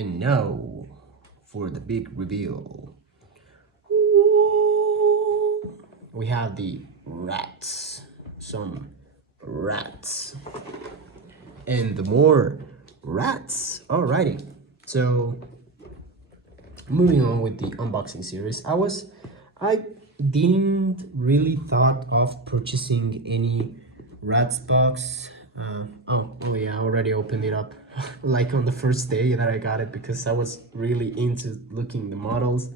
And now for the big reveal. We have the rats. Some rats. And the more rats. Alrighty. So moving on with the unboxing series. I didn't really thought of purchasing any rats box. Oh yeah, I already opened it up like on the first day that I got it because I was really into looking the models.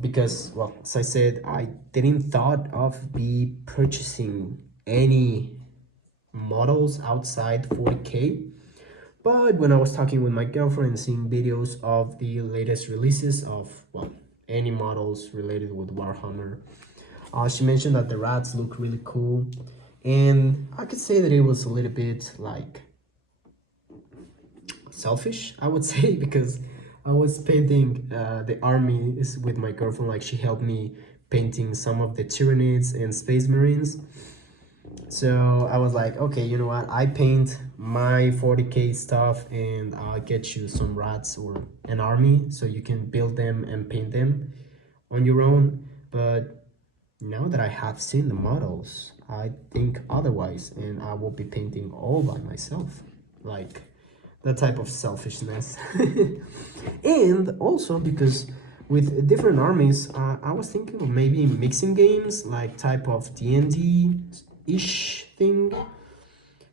Because, well, as I said, I didn't thought of be purchasing any models outside 40K. But when I was talking with my girlfriend and seeing videos of the latest releases of, well, any models related with Warhammer, she mentioned that the rats look really cool. And I could say that it was a little bit like selfish, I would say, because I was painting the armies with my girlfriend. Like, she helped me painting some of the Tyranids and Space Marines. So I was like, okay, you know what? I paint my 40K stuff and I'll get you some rats or an army so you can build them and paint them on your own. But now that I have seen the models, I think otherwise, and I will be painting all by myself. Like, that type of selfishness. And also because with different armies, I was thinking of maybe mixing games, like type of D&D-ish thing,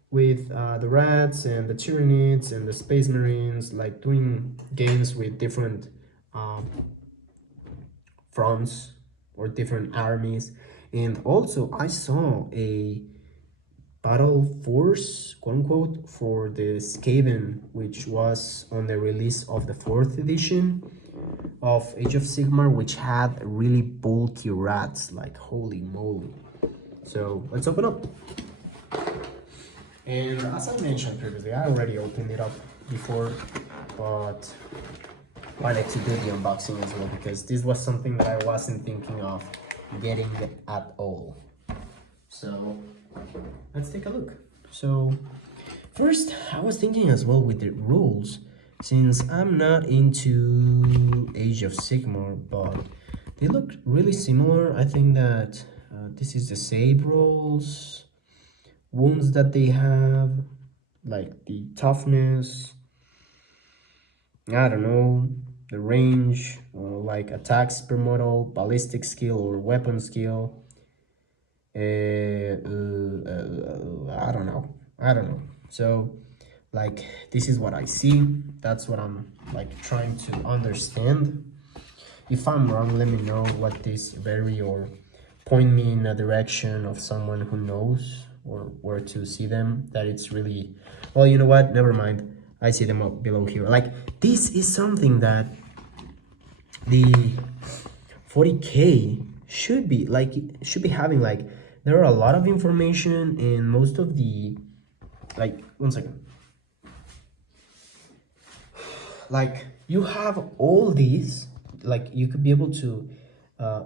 with the rats and the Tyranids and the Space Marines, like doing games with different um, fronts or different armies. And also I saw a battle force, quote unquote, for the Skaven, which was on the release of the 4th edition of Age of Sigmar, which had really bulky rats, like holy moly. So let's open up. And as I mentioned previously, I already opened it up before, but wanted to do the unboxing as well because this was something that I wasn't thinking of getting at all. So let's take a look. So first, I was thinking as well with the rules, since I'm not into Age of Sigmar, but they look really similar. I think that this is the save rules, wounds that they have, like the toughness, I don't know, the range, like attacks per model, ballistic skill or weapon skill. I don't know. So, like, this is what I see. That's what I'm like trying to understand. If I'm wrong, let me know what this vary or point me in a direction of someone who knows or where to see them. That it's really, well, you know what? Never mind. I see them up below here. Like, this is something that the 40K should be like, should be having. Like, there are a lot of information and most of the, like, one second, like, you have all these, like, you could be able to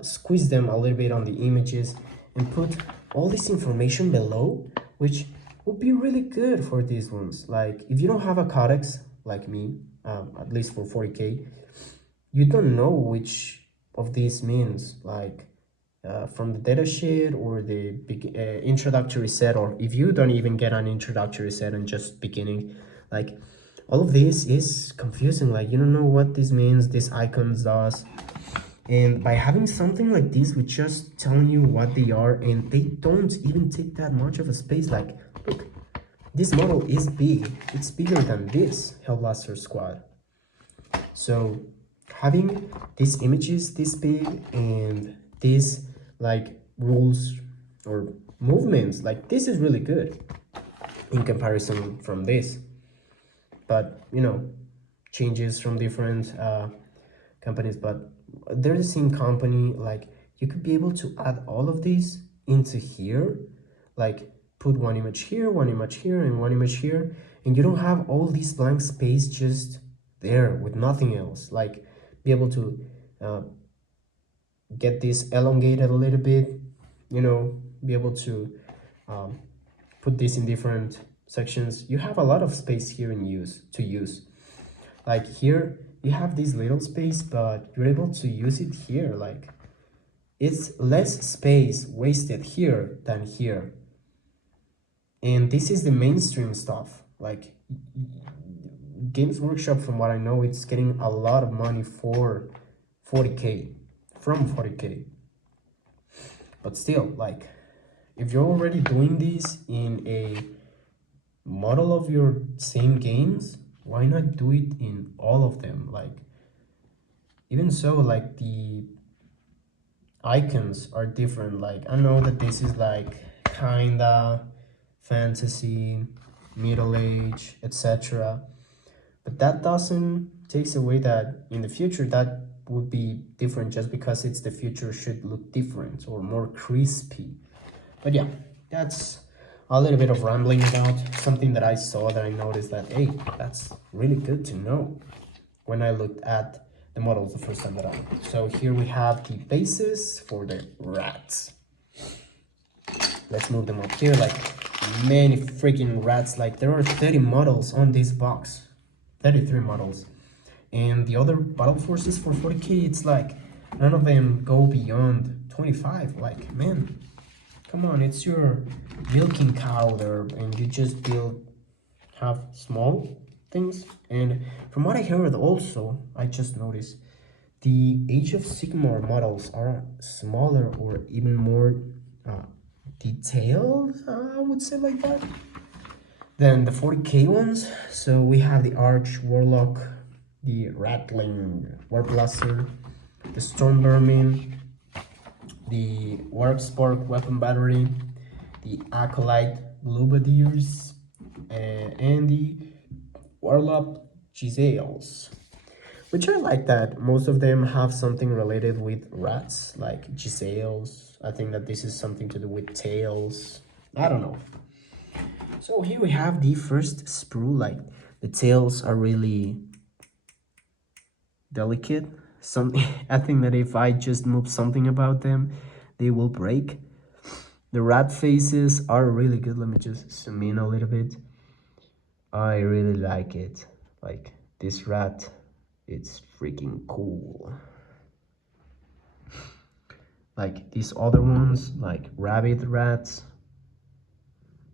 squeeze them a little bit on the images and put all this information below, which would be really good for these ones. Like, if you don't have a codex like me, at least for 40K, you don't know which of these means, like from the datasheet or the introductory set, or if you don't even get an introductory set and just beginning, like, all of this is confusing. Like, you don't know what this means, this icons does. And by having something like this with just telling you what they are, and they don't even take that much of a space. Like, look, this model is big, it's bigger than this Hellblaster squad. So having these images this big and these like rules or movements, like, this is really good in comparison from this. But you know, changes from different companies, but they're the same company. Like, you could be able to add all of these into here, like put one image here, one image here, and one image here, and you don't have all these blank space just there with nothing else. Like, be able to get this elongated a little bit, you know, be able to put this in different sections. You have a lot of space here in use. Like here, you have this little space, but you're able to use it here. Like it's less space wasted here than here. And this is the mainstream stuff. Like Games Workshop, from what I know, it's getting a lot of money for 40K, from 40K. But still, like, if you're already doing this in a model of your same games, why not do it in all of them? Like, even so, like, the icons are different. Like, I know that this is like kinda fantasy, middle age, etc. But that doesn't takes away that in the future that would be different, just because it's the future should look different or more crispy. But yeah, that's a little bit of rambling about something that I saw that I noticed that, hey, that's really good to know when I looked at the models the first time that I. So here we have the bases for the rats. Let's move them up here. Like many freaking rats. Like there are 30 models on this box, 33 models. And the other battle forces for 40K, it's like none of them go beyond 25. Like, man, come on, it's your milking cow there, and you just have small things. And from what I heard also, I just noticed the Age of Sigmar models are smaller or even more detailed, I would say like that, than the 40K ones. So we have the Arch Warlock, the Rattling Warpblaster, the Storm Vermin, the Warpswarm Weapon Battery, the Acolyte Lubadiers, and the Warlock Giselles. Which I like that most of them have something related with rats, like Giselles. I think that this is something to do with tails. I don't know. So here we have the first sprue. Like the tails are really delicate. Something I think that if I just move something about them, they will break. The rat faces are really good. Let me just zoom in a little bit. I really like it. Like this rat, it's freaking cool. Like these other ones, like rabbit rats,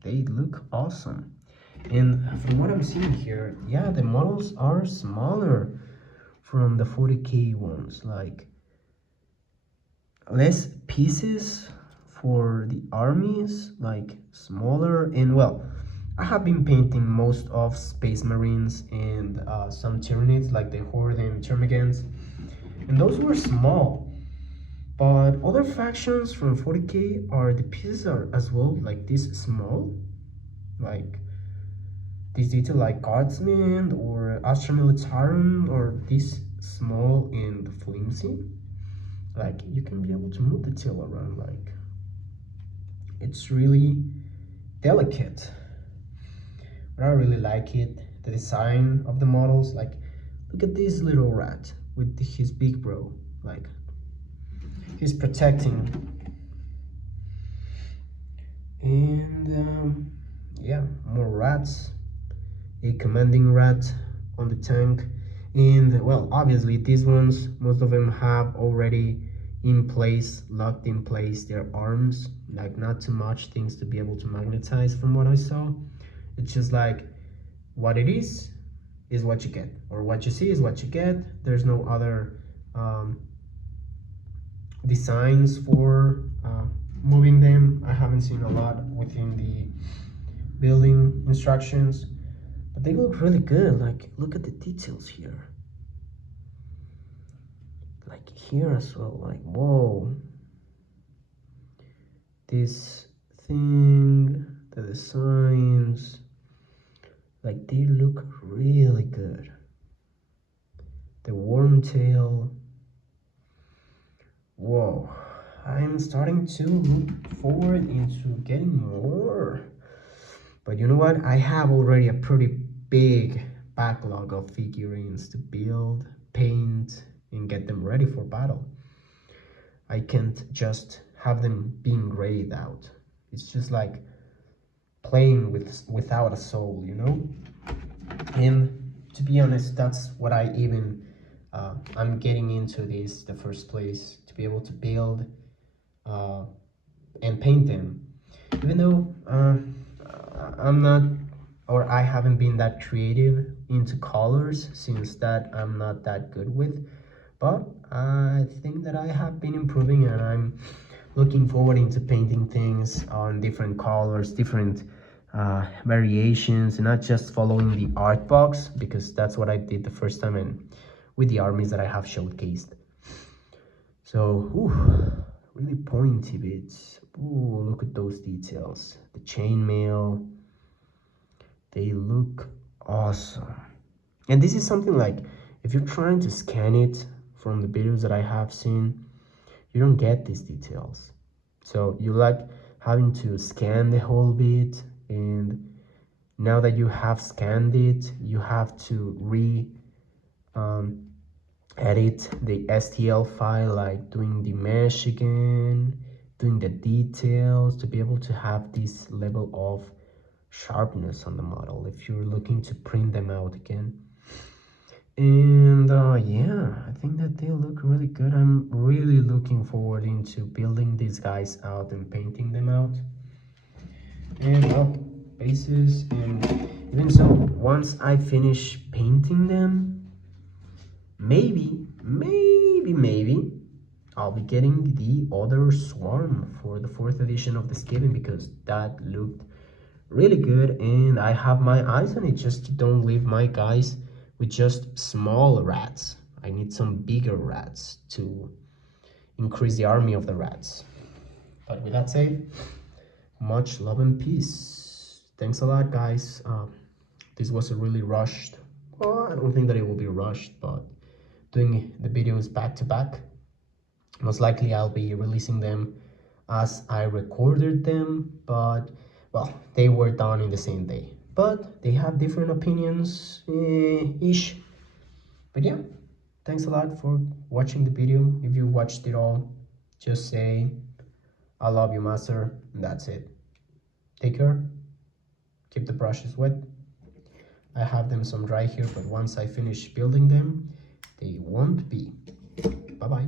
they look awesome. And from what I'm seeing here, yeah, the models are smaller from the 40K ones. Like less pieces for the armies, like smaller. And well, I have been painting most of Space Marines and some Tyranids, like the Horde and Termagants, and those were small. But other factions from 40K are the pieces are as well like this small, like this detail like Guardsmen or Astra Militarum, or this small and flimsy. Like you can be able to move the tail around, like it's really delicate. But I really like it, the design of the models. Like look at this little rat with his big bro, like he's protecting. And yeah, more rats, a commanding rat on the tank. And well, obviously these ones, most of them have already in place, locked in place, their arms, like not too much things to be able to magnetize from what I saw. It's just like what it is what you get, or what you see is what you get. There's no other designs for moving them. I haven't seen a lot within the building instructions, but they look really good. Like look at the details here, like here as well. Like whoa, this thing, the designs, like they look really good. The wormtail, whoa, I'm starting to look forward into getting more. But you know what, I have already a pretty big backlog of figurines to build, paint, and get them ready for battle. I can't just have them being grayed out. It's just like playing without a soul, you know? And to be honest, that's what I even I'm getting into this the first place, to be able to build uh, and paint them, even though I'm not, or I haven't been that creative into colors, since that I'm not that good with, but I think that I have been improving, and I'm looking forward into painting things on different colors, different variations, and not just following the art box, because that's what I did the first time and with the armies that I have showcased. So, really pointy bits. Ooh, look at those details. The chainmail, they look awesome. And this is something like, if you're trying to scan it from the videos that I have seen, you don't get these details. So you like having to scan the whole bit, and now that you have scanned it, you have to edit the STL file, like doing the mesh again, doing the details, to be able to have this level of sharpness on the model if you're looking to print them out again. And yeah, I think that they look really good. I'm really looking forward into building these guys out and painting them out. And well, bases, and even so, once I finish painting them, maybe I'll be getting the other swarm for the 4th edition of the Skaven, because that looked really good, and I have my eyes on it, just to don't leave my guys with just small rats. I need some bigger rats to increase the army of the rats. But with that said, much love and peace. Thanks a lot, guys. This was a really rushed, well, I don't think that it will be rushed, but doing the videos back to back, most likely I'll be releasing them as I recorded them, but well, they were done in the same day, but they have different opinions ish. But yeah, thanks a lot for watching the video. If you watched it all, just say I love you, master, and that's it. Take care, keep the brushes wet. I have them some dry here, but once I finish building them, they won't be. Bye bye.